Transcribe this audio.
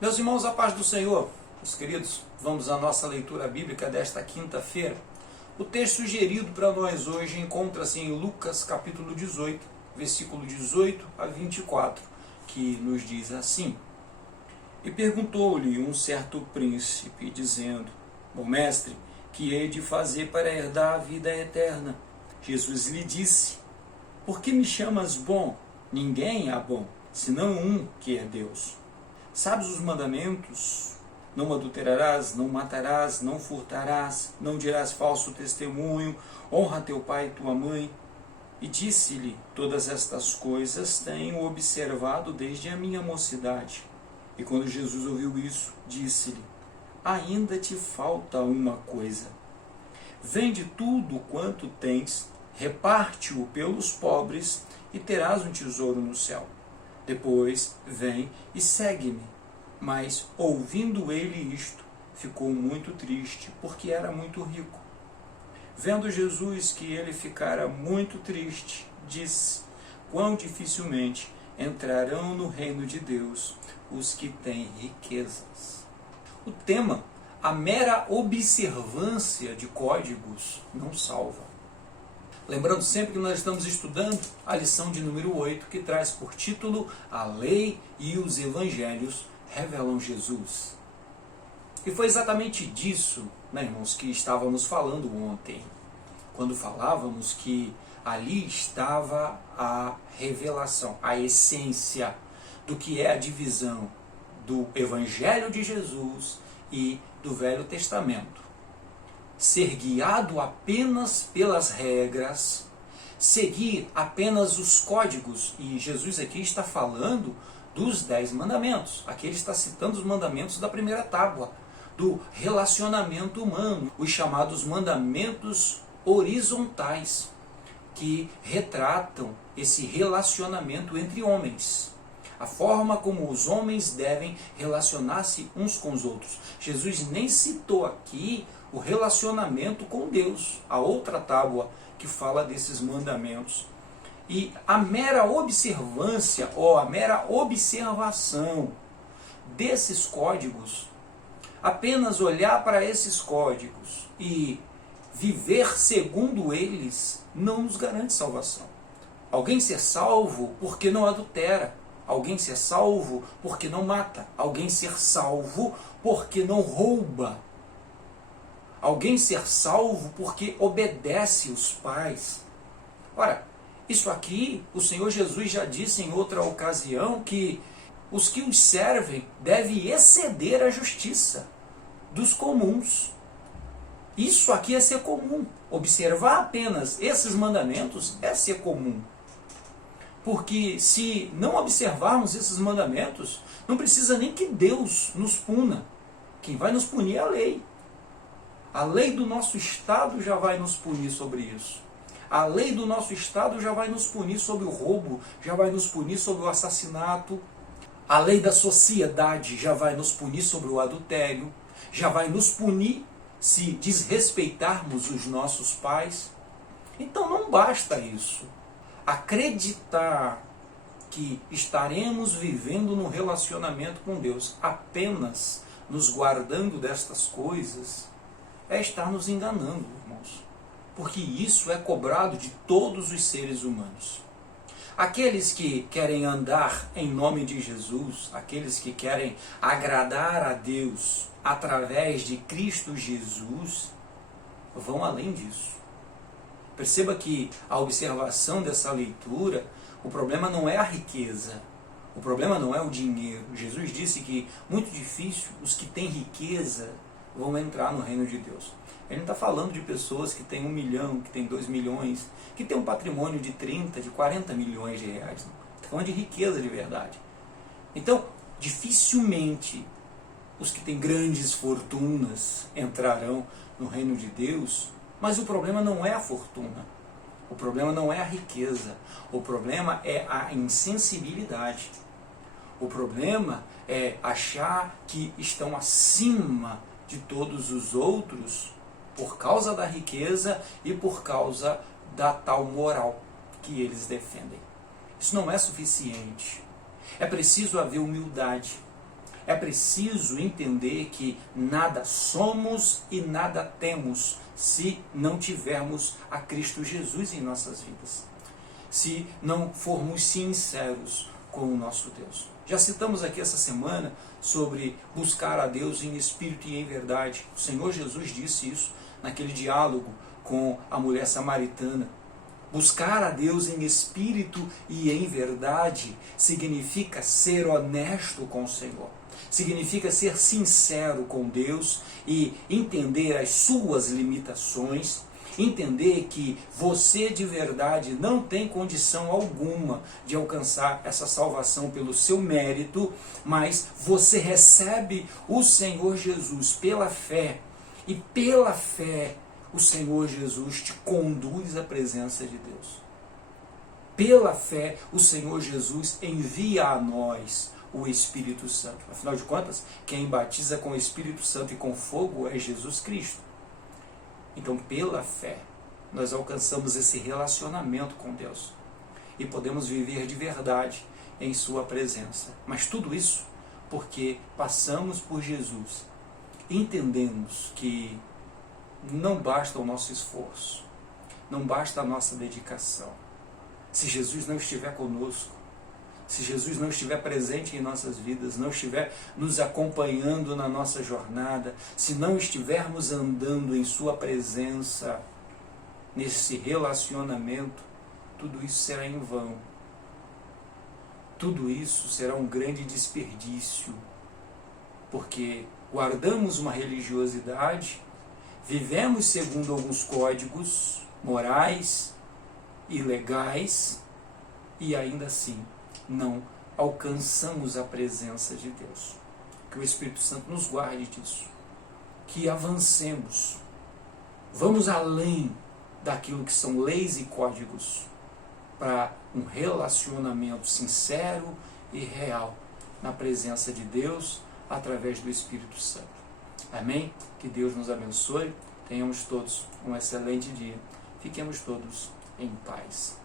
Meus irmãos, a paz do Senhor, meus queridos, vamos à nossa leitura bíblica desta quinta-feira. O texto sugerido para nós hoje encontra-se em Lucas capítulo 18, versículo 18 a 24, que nos diz assim: E perguntou-lhe um certo príncipe, dizendo: Bom mestre, que hei de fazer para herdar a vida eterna? Jesus lhe disse: Por que me chamas bom? Ninguém há bom, senão um, que é Deus. Sabes os mandamentos? Não adulterarás, não matarás, não furtarás, não dirás falso testemunho, honra teu pai e tua mãe. E disse-lhe: Todas estas coisas tenho observado desde a minha mocidade. E quando Jesus ouviu isso, disse-lhe: Ainda te falta uma coisa. Vende tudo quanto tens, reparte-o pelos pobres, e terás um tesouro no céu. Depois vem e segue-me. Mas, ouvindo ele isto, ficou muito triste, porque era muito rico. Vendo Jesus que ele ficara muito triste, disse: Quão dificilmente entrarão no reino de Deus os que têm riquezas. O tema: a mera observância de códigos não salva. Lembrando sempre que nós estamos estudando a lição de número 8, que traz por título A Lei e os Evangelhos revelam Jesus. E foi exatamente disso, irmãos, que estávamos falando ontem, quando falávamos que ali estava a revelação, a essência do que é a divisão do Evangelho de Jesus e do Velho Testamento. Ser guiado apenas pelas regras, seguir apenas os códigos, e Jesus aqui está falando dos 10 mandamentos. Aqui ele está citando os mandamentos da primeira tábua, do relacionamento humano, os chamados mandamentos horizontais, que retratam esse relacionamento entre homens, a forma como os homens devem relacionar-se uns com os outros. Jesus nem citou aqui o relacionamento com Deus, a outra tábua que fala desses mandamentos. E a mera observância, ou a mera observação desses códigos, apenas olhar para esses códigos e viver segundo eles, não nos garante salvação. Alguém ser salvo porque não adultera, alguém ser salvo porque não mata, alguém ser salvo porque não rouba, alguém ser salvo porque obedece os pais. Ora, isso aqui, o Senhor Jesus já disse em outra ocasião que os que os servem devem exceder a justiça dos comuns. Isso aqui é ser comum. Observar apenas esses mandamentos é ser comum. Porque se não observarmos esses mandamentos, não precisa nem que Deus nos puna. Quem vai nos punir é a lei. A lei do nosso Estado já vai nos punir sobre isso. A lei do nosso Estado já vai nos punir sobre o roubo, já vai nos punir sobre o assassinato. A lei da sociedade já vai nos punir sobre o adultério, já vai nos punir se desrespeitarmos os nossos pais. Então não basta isso. Acreditar que estaremos vivendo num relacionamento com Deus apenas nos guardando destas coisas é estar nos enganando, irmãos. Porque isso é cobrado de todos os seres humanos. Aqueles que querem andar em nome de Jesus, aqueles que querem agradar a Deus através de Cristo Jesus, vão além disso. Perceba que a observação dessa leitura, o problema não é a riqueza, o problema não é o dinheiro. Jesus disse que muito difícil os que têm riqueza vão entrar no reino de Deus. Ele não está falando de pessoas que têm 1 milhão, que têm 2 milhões, que têm um patrimônio de 30, de 40 milhões de reais. Está falando de riqueza de verdade. Então, dificilmente os que têm grandes fortunas entrarão no reino de Deus, mas o problema não é a fortuna. O problema não é a riqueza. O problema é a insensibilidade. O problema é achar que estão acima de todos os outros por causa da riqueza e por causa da tal moral que eles defendem. Isso não é suficiente. É preciso haver humildade. É preciso entender que nada somos e nada temos se não tivermos a Cristo Jesus em nossas vidas. Se não formos sinceros com o nosso Deus. Já citamos aqui essa semana sobre buscar a Deus em espírito e em verdade. O Senhor Jesus disse isso naquele diálogo com a mulher samaritana. Buscar a Deus em espírito e em verdade significa ser honesto com o Senhor. Significa ser sincero com Deus e entender as suas limitações, entender que você de verdade não tem condição alguma de alcançar essa salvação pelo seu mérito, mas você recebe o Senhor Jesus pela fé, e pela fé o Senhor Jesus te conduz à presença de Deus. Pela fé o Senhor Jesus envia a nós o Espírito Santo. Afinal de contas, quem batiza com o Espírito Santo e com fogo é Jesus Cristo. Então, pela fé, nós alcançamos esse relacionamento com Deus e podemos viver de verdade em sua presença. Mas tudo isso porque passamos por Jesus, entendemos que não basta o nosso esforço, não basta a nossa dedicação. Se Jesus não estiver conosco, se Jesus não estiver presente em nossas vidas, não estiver nos acompanhando na nossa jornada, se não estivermos andando em sua presença, nesse relacionamento, tudo isso será em vão. Tudo isso será um grande desperdício, porque guardamos uma religiosidade, vivemos segundo alguns códigos morais e legais, e ainda assim não alcançamos a presença de Deus. Que o Espírito Santo nos guarde disso. Que avancemos. Vamos além daquilo que são leis e códigos para um relacionamento sincero e real na presença de Deus através do Espírito Santo. Amém? Que Deus nos abençoe. Tenhamos todos um excelente dia. Fiquemos todos em paz.